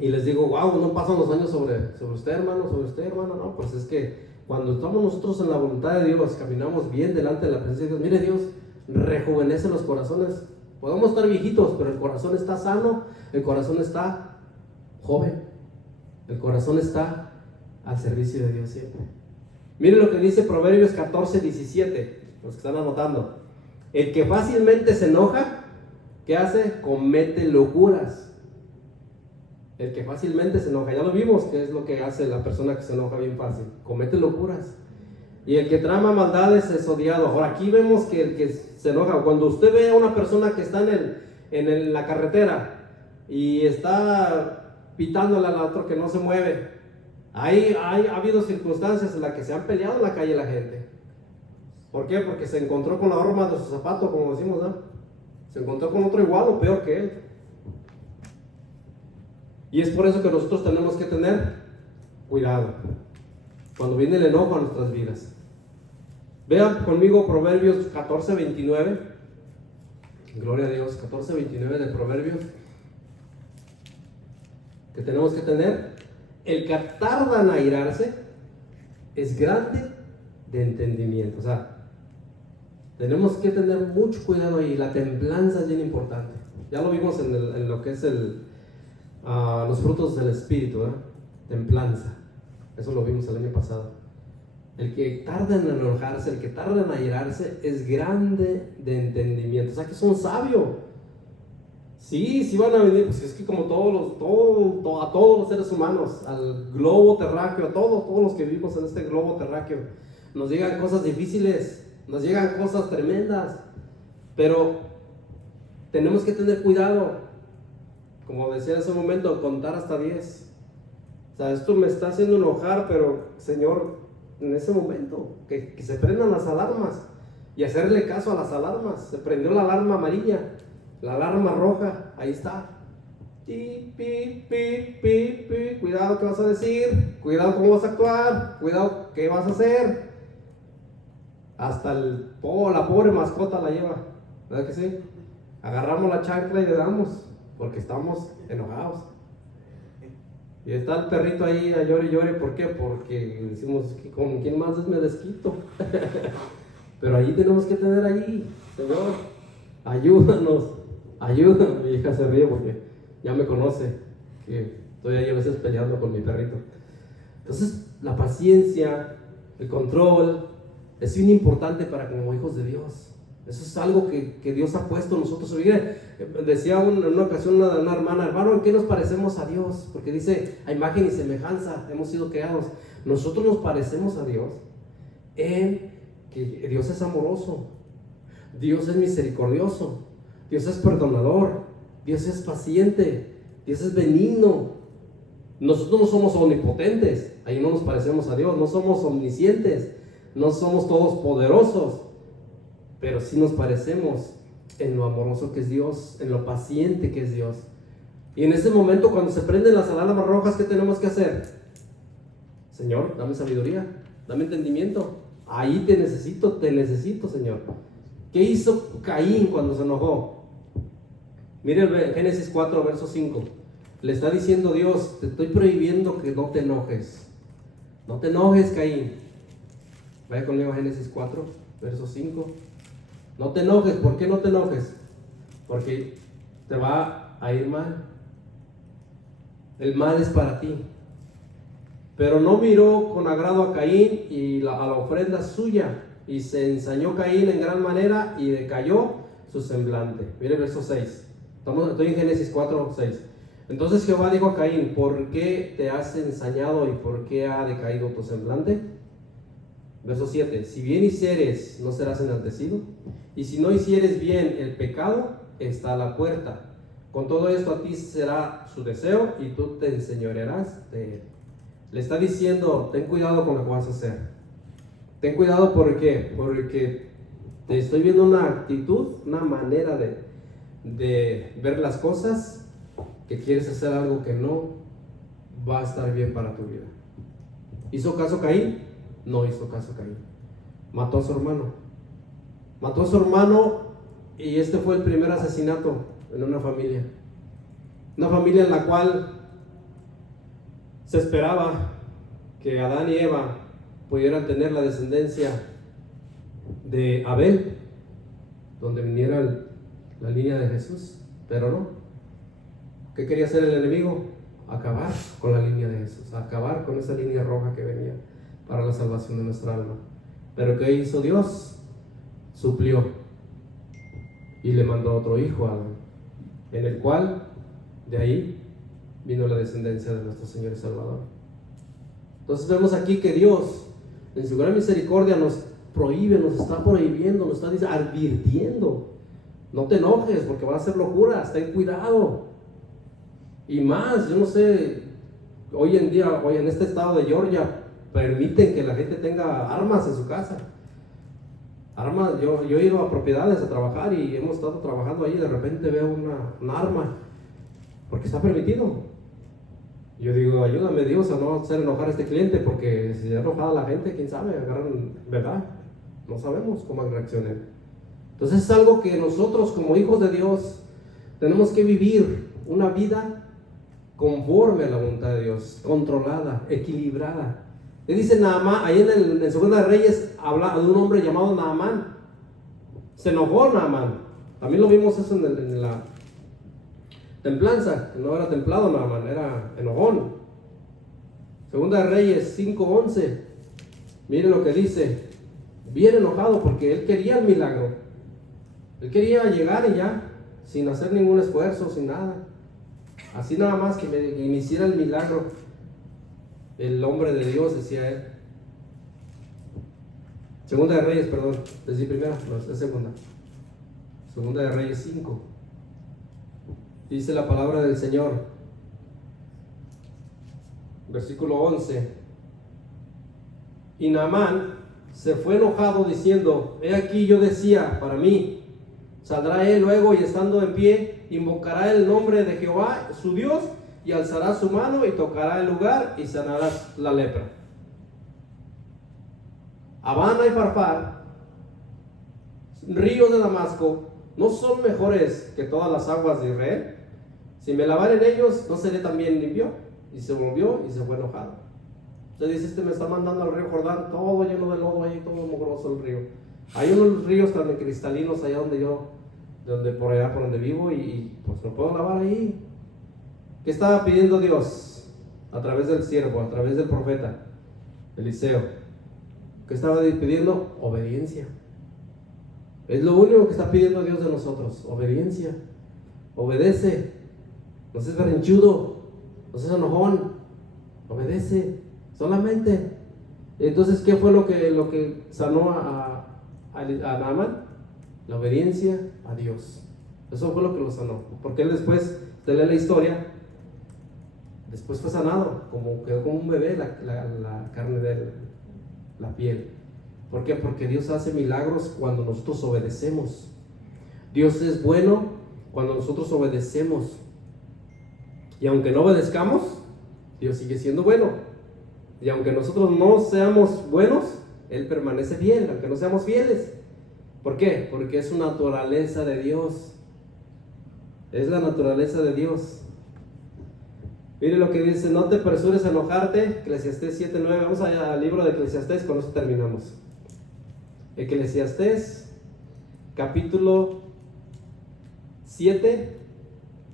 y les digo, wow, no pasan los años sobre usted, hermano, sobre usted, hermano? No, pues es que cuando estamos nosotros en la voluntad de Dios, caminamos bien delante de la presencia de Dios. Mire, Dios rejuvenece los corazones. Podemos estar viejitos, pero el corazón está sano, el corazón está joven, el corazón está al servicio de Dios siempre. Mire lo que dice Proverbios 14, 17, los que están anotando. El que fácilmente se enoja, ¿qué hace? Comete locuras. El que fácilmente se enoja, ya lo vimos, que es lo que hace la persona que se enoja bien fácil, comete locuras. Y el que trama maldades es odiado. Ahora aquí vemos que el que se enoja, cuando usted ve a una persona que está en la carretera y está pitándole al otro que no se mueve, ha habido circunstancias en las que se han peleado en la calle la gente. ¿Por qué? Porque se encontró con la horma de su zapato, como decimos, ¿no? Se encontró con otro igual o peor que él. Y es por eso que nosotros tenemos que tener cuidado cuando viene el enojo a nuestras vidas. Vean conmigo Proverbios 14, 29. Gloria a Dios, 14, 29 de Proverbios. Que tenemos que tener: el que tarda en airarse es grande de entendimiento. O sea, tenemos que tener mucho cuidado ahí. La templanza es bien importante. Ya lo vimos en lo que es los frutos del Espíritu, ¿eh? Templanza. Eso lo vimos el año pasado. El que tarda en enojarse, el que tarda en airarse, es grande de entendimiento. O sea, que son sabios. Sí van a venir, pues es que como a todos los seres humanos, al globo terráqueo, a todos los que vivimos en este globo terráqueo, nos llegan cosas difíciles, nos llegan cosas tremendas, pero tenemos que tener cuidado. Como decía en ese momento, contar hasta 10. O sea, esto me está haciendo enojar, pero Señor, en ese momento, que se prendan las alarmas y hacerle caso a las alarmas. Se prendió la alarma amarilla, la alarma roja, ahí está. Pi, pi, pi, pi, pi. Cuidado qué vas a decir, cuidado cómo vas a actuar, cuidado qué vas a hacer. Hasta la pobre mascota la lleva, ¿verdad que sí? Agarramos la chancla y le damos, porque estamos enojados. Y está el perrito ahí a llore y llore. ¿Por qué? Porque decimos, ¿con quién más me desquito? Pero ahí tenemos que tener ahí, Señor, ayúdanos, ayúdanos. Mi hija se ríe porque ya me conoce, que estoy ahí a veces peleando con mi perrito. Entonces, la paciencia, el control, es bien importante para como hijos de Dios. Eso es algo que Dios ha puesto en nosotros. Decía en una ocasión una hermana, hermano, ¿en qué nos parecemos a Dios? Porque dice, a imagen y semejanza hemos sido creados. Nosotros nos parecemos a Dios en que Dios es amoroso, Dios es misericordioso, Dios es perdonador, Dios es paciente, Dios es benigno. Nosotros no somos omnipotentes, ahí no nos parecemos a Dios. No somos omniscientes, no somos todos poderosos, pero sí nos parecemos en lo amoroso que es Dios, en lo paciente que es Dios. Y en ese momento, cuando se prenden las alarmas rojas, ¿qué tenemos que hacer? Señor, dame sabiduría, dame entendimiento. Ahí te necesito, Señor. ¿Qué hizo Caín cuando se enojó? Mire Génesis 4, verso 5. Le está diciendo Dios, te estoy prohibiendo que no te enojes. No te enojes, Caín. Vaya conmigo a Génesis 4, verso 5. No te enojes. ¿Por qué no te enojes? Porque te va a ir mal. El mal es para ti. Pero no miró con agrado a Caín y a la ofrenda suya, y se ensañó Caín en gran manera y decayó su semblante. Mire el verso 6. Estoy en Génesis 4, 6. Entonces Jehová dijo a Caín: ¿por qué te has ensañado y por qué ha decaído tu semblante? Verso 7. Si bien hicieres, no serás enaltecido, y si no hicieres bien, el pecado está a la puerta. Con todo esto a ti será su deseo y tú te enseñorearás de él. Le está diciendo: ten cuidado con lo que vas a hacer. Ten cuidado, ¿por qué? Porque te estoy viendo una actitud, una manera de ver las cosas, que quieres hacer algo que no va a estar bien para tu vida. ¿Hizo caso Caín? No hizo caso Caín. Mató a su hermano. Mató a su hermano, y este fue el primer asesinato en una familia. Una familia en la cual se esperaba que Adán y Eva pudieran tener la descendencia de Abel, donde viniera la línea de Jesús, pero no. ¿Qué quería hacer el enemigo? Acabar con la línea de Jesús, acabar con esa línea roja que venía para la salvación de nuestra alma. Pero ¿qué hizo Dios? Suplió y le mandó otro hijo a Adán, en el cual de ahí vino la descendencia de nuestro Señor y Salvador. Entonces vemos aquí que Dios, en su gran misericordia, nos prohíbe, nos está prohibiendo, nos está advirtiendo: no te enojes porque van a hacer locuras, ten cuidado. Y más, yo no sé, hoy en día, hoy en este estado de Georgia, permiten que la gente tenga armas en su casa. Armas, yo he ido a propiedades a trabajar y hemos estado trabajando ahí, y de repente veo una arma, porque está permitido. Yo digo: ayúdame Dios a no hacer enojar a este cliente, porque si ha enojado a la gente, quién sabe, agarran, ¿verdad? No sabemos cómo reaccionen. Entonces es algo que nosotros como hijos de Dios tenemos que vivir, una vida conforme a la voluntad de Dios, controlada, equilibrada. Le dice Naamán, ahí en Segunda de Reyes habla de un hombre llamado Naamán. Se enojó Naamán. También lo vimos eso en la templanza, que no era templado Naamán, era enojón. Segunda de Reyes 5:11. Miren lo que dice. Bien enojado porque él quería el milagro. Él quería llegar y ya, sin hacer ningún esfuerzo, sin nada. Así nada más que me hiciera el milagro. El hombre de Dios, decía él. Segunda de Reyes, perdón, decí primera, no, es segunda. Segunda de Reyes 5. Dice la palabra del Señor, versículo 11. Y Naamán se fue enojado diciendo: he aquí, yo decía para mí, saldrá él luego y estando en pie, invocará el nombre de Jehová, su Dios, y alzará su mano y tocará el lugar y sanará la lepra. Abana y Farfar, ríos de Damasco, ¿no son mejores que todas las aguas de Israel? Si me lavare en ellos, ¿no seré también limpio? Y se volvió y se fue enojado. Usted dice: me está mandando al río Jordán, todo lleno de lodo, ahí todo mugroso el río. Hay unos ríos tan cristalinos allá por allá por donde vivo, y pues no puedo lavar ahí. ¿Qué estaba pidiendo Dios a través del siervo, a través del profeta Eliseo? ¿Qué estaba pidiendo? Obediencia. Es lo único que está pidiendo Dios de nosotros: obediencia. Obedece. No seas berrinchudo, no seas enojón, obedece solamente. Entonces, ¿qué fue lo que sanó a Naamán? La obediencia a Dios. Eso fue lo que lo sanó, porque él después de leer la historia, después fue sanado, quedó como un bebé la carne de él, la piel. ¿Por qué? Porque Dios hace milagros cuando nosotros obedecemos. Dios es bueno cuando nosotros obedecemos. Y aunque no obedezcamos, Dios sigue siendo bueno. Y aunque nosotros no seamos buenos, Él permanece fiel, aunque no seamos fieles. ¿Por qué? Porque es su naturaleza de Dios. Es la naturaleza de Dios. Mire lo que dice: no te apresures a enojarte. Eclesiastés 7:9. Vamos allá al libro de Eclesiastés, con eso terminamos. Eclesiastés, capítulo 7,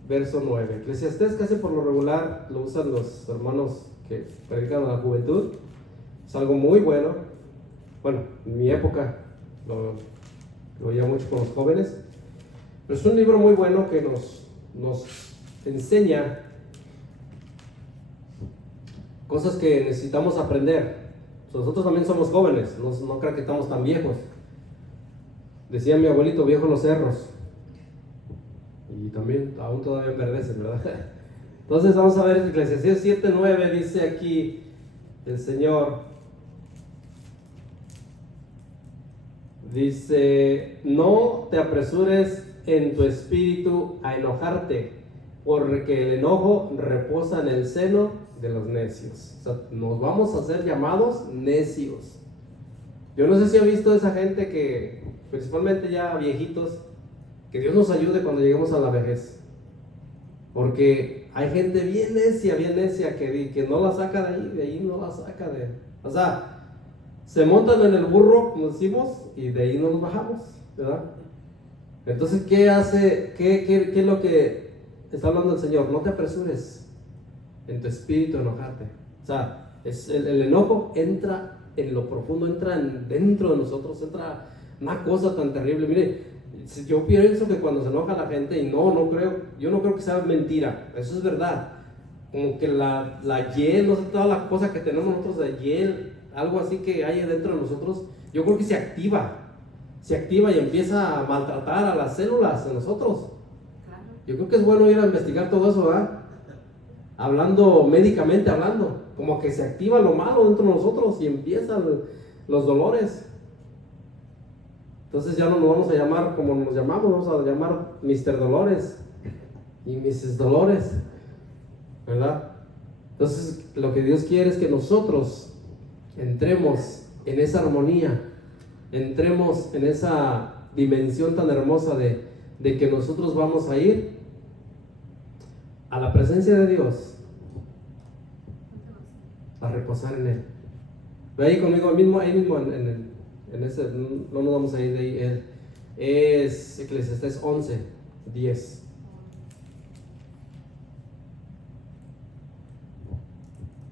verso 9. Eclesiastés casi por lo regular lo usan los hermanos que predican a la juventud. Es algo muy bueno. Bueno, en mi época lo oía mucho con los jóvenes. Pero es un libro muy bueno que nos enseña cosas que necesitamos aprender. Nosotros también somos jóvenes, no creo que estamos tan viejos. Decía mi abuelito, viejos los cerros. Y también aún todavía enverdecen, ¿verdad? Entonces vamos a ver Eclesiastés 7:9, dice aquí el Señor. Dice, no te apresures en tu espíritu a enojarte, porque el enojo reposa en el seno de los necios. O sea, nos vamos a hacer llamados necios. Yo no sé si ha visto esa gente que, principalmente ya viejitos, que Dios nos ayude cuando lleguemos a la vejez. Porque hay gente bien necia, que no la saca de ahí no la saca de... O sea, se montan en el burro, como decimos, y de ahí no nos bajamos, ¿verdad? Entonces, ¿qué hace? ¿Qué es lo que está hablando el Señor? No te apresures en tu espíritu a enojarte. O sea, el enojo entra en lo profundo, entra dentro de nosotros, entra una cosa tan terrible. Mire, yo pienso que cuando se enoja la gente, y yo no creo que sea mentira, eso es verdad. Como que la hiel, no sé, toda la cosa que tenemos nosotros de hiel, algo así que hay dentro de nosotros, yo creo que se activa y empieza a maltratar a las células de nosotros. Yo creo que es bueno ir a investigar todo eso, ¿verdad? Hablando, médicamente hablando, como que se activa lo malo dentro de nosotros y empiezan los dolores. Entonces ya no nos vamos a llamar como nos llamamos, vamos a llamar Mr. Dolores y Mrs. Dolores, ¿verdad? Entonces lo que Dios quiere es que nosotros entremos en esa armonía, entremos en esa dimensión tan hermosa de que nosotros vamos a ir a la presencia de Dios, a reposar en Él. Ve ahí conmigo, ahí mismo en ese, no nos vamos a ir de ahí. Es Eclesiastés 11:10.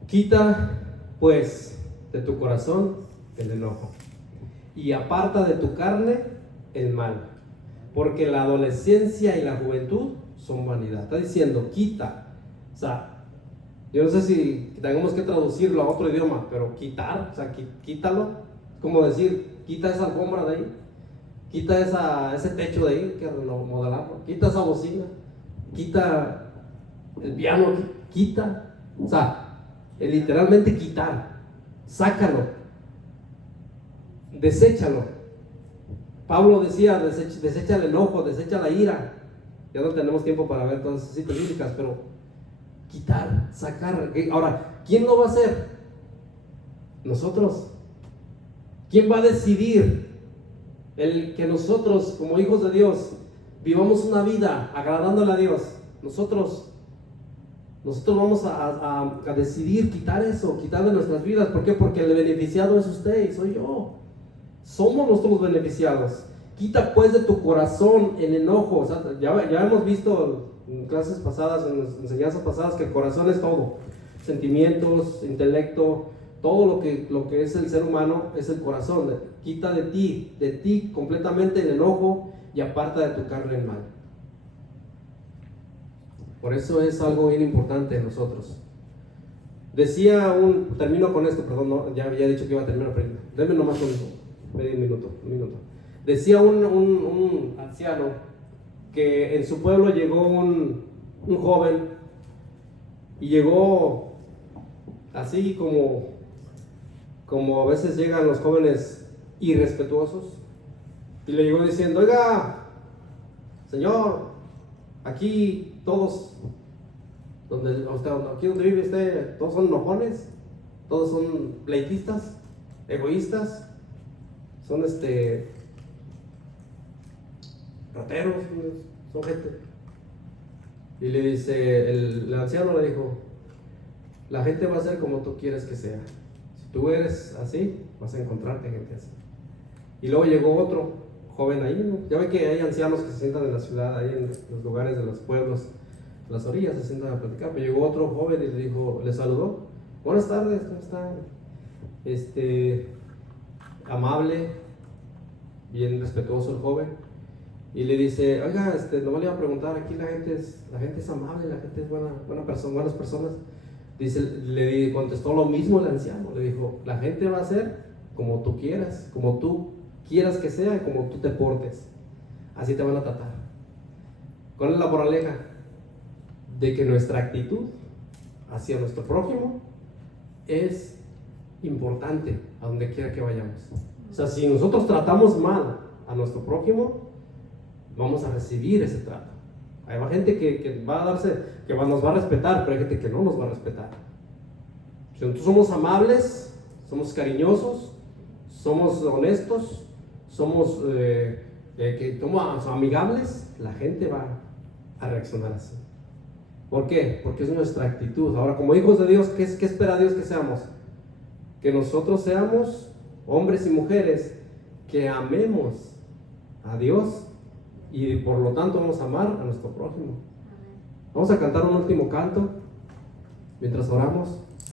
Quita pues de tu corazón el enojo y aparta de tu carne el mal, porque la adolescencia y la juventud son vanidad. Está diciendo, quita. O sea, yo no sé si tengamos que traducirlo a otro idioma, pero quitar, o sea, quítalo. Es como decir, quita esa alfombra de ahí, quita ese techo de ahí, que remodelarlo, quita esa bocina, quita el piano, quita. O sea, literalmente quitar, sácalo, deséchalo. Pablo decía, desecha el enojo, desecha la ira. Ya no tenemos tiempo para ver todas esas citas bíblicas, pero quitar, sacar. Ahora, ¿quién lo va a hacer? Nosotros. ¿Quién va a decidir el que nosotros, como hijos de Dios, vivamos una vida agradándole a Dios? Nosotros vamos a decidir quitar eso, quitar de nuestras vidas. ¿Por qué? Porque el beneficiado es usted y soy yo. Somos nosotros los beneficiados. Quita pues de tu corazón el enojo. O sea, ya hemos visto en clases pasadas, en las enseñanzas pasadas, que el corazón es todo. Sentimientos, intelecto, todo lo que es el ser humano es el corazón. Quita de ti completamente el enojo y aparta de tu carne el mal. Por eso es algo bien importante en nosotros. Termino con esto, perdón, no, ya había dicho que iba a terminar, pero denme nomás un minuto. Decía un anciano que en su pueblo llegó un joven y llegó así como a veces llegan los jóvenes irrespetuosos, y le llegó diciendo, oiga, señor, aquí todos, aquí donde vive usted, todos son enojones, todos son pleitistas, egoístas, son rateros, son gente. Y le dice, el anciano le dijo, la gente va a ser como tú quieres que sea. Si tú eres así, vas a encontrarte gente así. Y luego llegó otro joven ahí, ¿no? Ya ve que hay ancianos que se sientan en la ciudad, ahí en los lugares de los pueblos, las orillas, se sientan a platicar. Pero llegó otro joven y le saludó buenas tardes, ¿cómo están? Amable, bien respetuoso el joven. Y le dice, oiga, no le iba a preguntar, aquí la gente es amable, la gente es buenas personas. Dice, le contestó lo mismo el anciano, le dijo, la gente va a ser como tú quieras que sea, y como tú te portes, así te van a tratar. ¿Cuál es la moraleja? De que nuestra actitud hacia nuestro prójimo es importante a donde quiera que vayamos. O sea, si nosotros tratamos mal a nuestro prójimo, vamos a recibir ese trato. Hay gente que va a darse, nos va a respetar, pero hay gente que no nos va a respetar. Si nosotros somos amables, somos cariñosos, somos honestos, somos amigables, la gente va a reaccionar así. ¿Por qué? Porque es nuestra actitud. Ahora, como hijos de Dios, ¿qué espera Dios que seamos? Que nosotros seamos hombres y mujeres que amemos a Dios y por lo tanto vamos a amar a nuestro prójimo. Vamos a cantar un último canto mientras oramos.